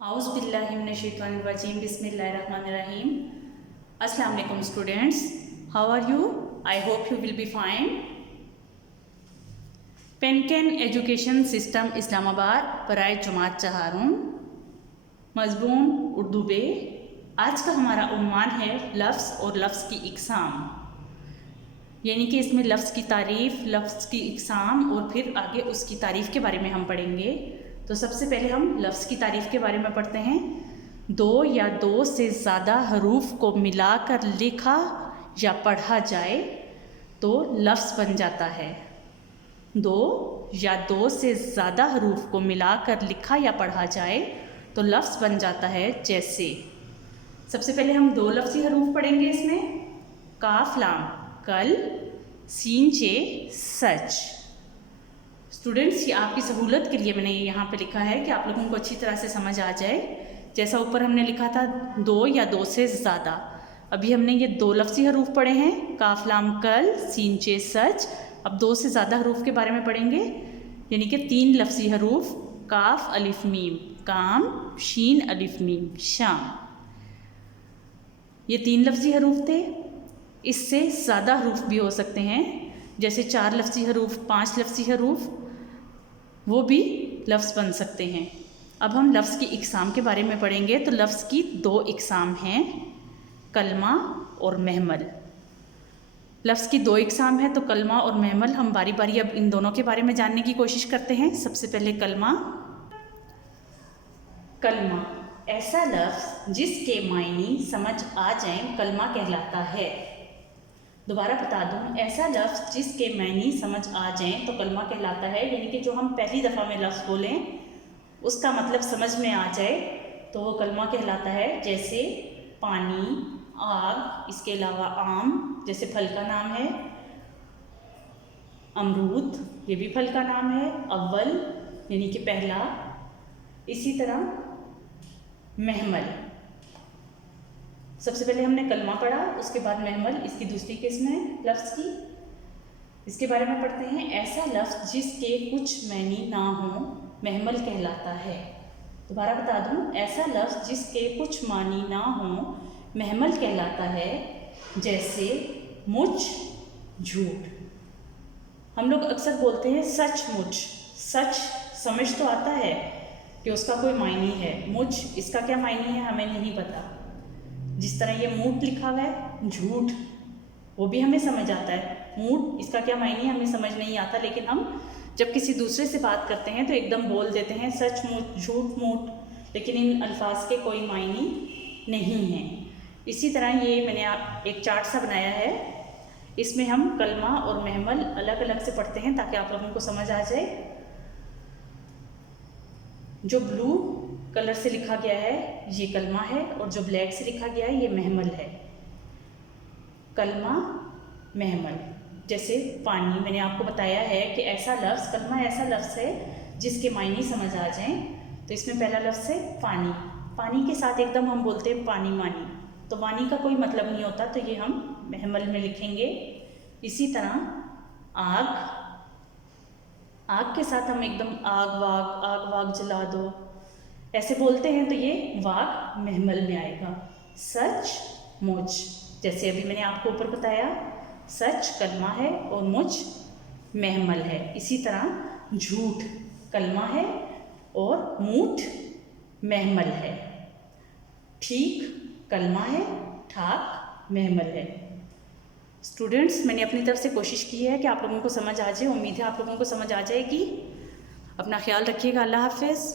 Auzubillahiminash-shaytanir-rajim. Bismillahir-rahmanir-rahim. Assalamu alaikum students. How are you? I hope you will be fine. पेनकेन education system Islamabad बराए जमात चाहारूं मजमून उर्दू बे। आज का हमारा उन्वान है लफ्ज़ और लफ्ज़ की इक़साम, यानी कि इसमें लफ्ज़ की तारीफ़, लफ्ज़ की इक़साम और फिर आगे उसकी तारीफ़ के बारे में हम पढ़ेंगे। तो सबसे पहले हम लफ्ज़ की तारीफ़ के बारे में पढ़ते हैं। दो या दो से ज़्यादा हरूफ को मिलाकर लिखा या पढ़ा जाए तो लफ्ज़ बन जाता है। दो या दो से ज़्यादा हरूफ को मिलाकर लिखा या पढ़ा जाए तो लफ्ज़ बन जाता है। जैसे सबसे पहले हम दो लफ्ज़ी हरूफ पढ़ेंगे इसमें, काफ लाम कल, सीन चे सच। स्टूडेंट्स, ये आपकी सहूलत के लिए मैंने यहाँ पे लिखा है कि आप लोगों को अच्छी तरह से समझ आ जाए। जैसा ऊपर हमने लिखा था दो या दो से ज़्यादा, अभी हमने ये दो लफ्ज़ी हरूफ पढ़े हैं, काफ लाम कल, सीन चे सच। अब दो से ज़्यादा हरूफ के बारे में पढ़ेंगे, यानी कि तीन लफ्ज़ी हरूफ, काफ अलिफ मीम काम, शीन अलिफ मीम शाम। ये तीन लफ्ज़ी हरूफ थे। इससे ज़्यादा हरूफ भी हो सकते हैं, जैसे चार लफ्ज़ी हरूफ, पांच लफ्ज़ी हरूफ, वो भी लफ्ज़ बन सकते हैं। अब हम लफ्ज़ की इक़साम के बारे में पढ़ेंगे। तो लफ्ज़ की दो इक़साम हैं, कलमा और महमल। लफ्ज़ की दो इक़साम है तो कलमा और महमल। हम बारी बारी अब इन दोनों के बारे में जानने की कोशिश करते हैं। सबसे पहले कलमा। कलमा ऐसा लफ्ज़ जिसके मायने समझ आ जाएं कलमा कहलाता है। दोबारा बता दूं, ऐसा लफ्ज़ जिसके मायने समझ आ जाएं तो कलमा कहलाता है, यानी कि जो हम पहली दफ़ा में लफ्ज़ बोलें उसका मतलब समझ में आ जाए तो वो कलमा कहलाता है। जैसे पानी, आग, इसके अलावा आम जैसे फल का नाम है, अमरूद ये भी फल का नाम है, अव्वल यानी कि पहला, इसी तरह महमल। सबसे पहले हमने कलमा पढ़ा, उसके बाद महमल, इसकी दूसरी किस्म है लफ्ज़ की, इसके बारे में पढ़ते हैं। ऐसा लफ्ज़ जिसके कुछ मानी ना हो महमल कहलाता है। दोबारा बता दूं, ऐसा लफ्ज़ जिसके कुछ मानी ना हो महमल कहलाता है। जैसे मुझ, झूठ। हम लोग अक्सर बोलते हैं सचमुच। सच समझ तो आता है कि उसका कोई मायने है, मुझ इसका क्या मायने है हमें नहीं पता। जिस तरह ये मूठ लिखा हुआ है, झूठ, वो भी हमें समझ आता है। मूठ इसका क्या मायने है हमें समझ नहीं आता, लेकिन हम जब किसी दूसरे से बात करते हैं तो एकदम बोल देते हैं सचमुच, झूठ मूठ, लेकिन इन अल्फाज के कोई मायने नहीं हैं। इसी तरह ये मैंने एक चार्ट सा बनाया है, इसमें हम कलमा और महमल अलग अलग से पढ़ते हैं ताकि आप लोगों को समझ आ जाए। जो ब्लू कलर से लिखा गया है ये कलमा है, और जो ब्लैक से लिखा गया है ये महमल है। कलमा महमल। जैसे पानी, मैंने आपको बताया है कि ऐसा लफ्ज़, कलमा ऐसा लफ्ज़ है जिसके मायने समझ आ जाएं। तो इसमें पहला लफ्ज़ है पानी। पानी के साथ एकदम हम बोलते हैं पानी मानी, तो मानी का कोई मतलब नहीं होता, तो ये हम महमल में लिखेंगे। इसी तरह आग, आग के साथ हम एकदम आग वाग जला दो ऐसे बोलते हैं, तो ये वाग महमल में आएगा। सच मुझ, जैसे अभी मैंने आपको ऊपर बताया, सच कलमा है और मुझ महमल है। इसी तरह झूठ कलमा है और मूठ महमल है। ठीक कलमा है, ठाक महमल है। स्टूडेंट्स, मैंने अपनी तरफ से कोशिश की है कि आप लोगों को समझ आ जाए। उम्मीद है आप लोगों को समझ आ जाएगी। अपना ख्याल रखिएगा। अल्लाह हाफ़िज़।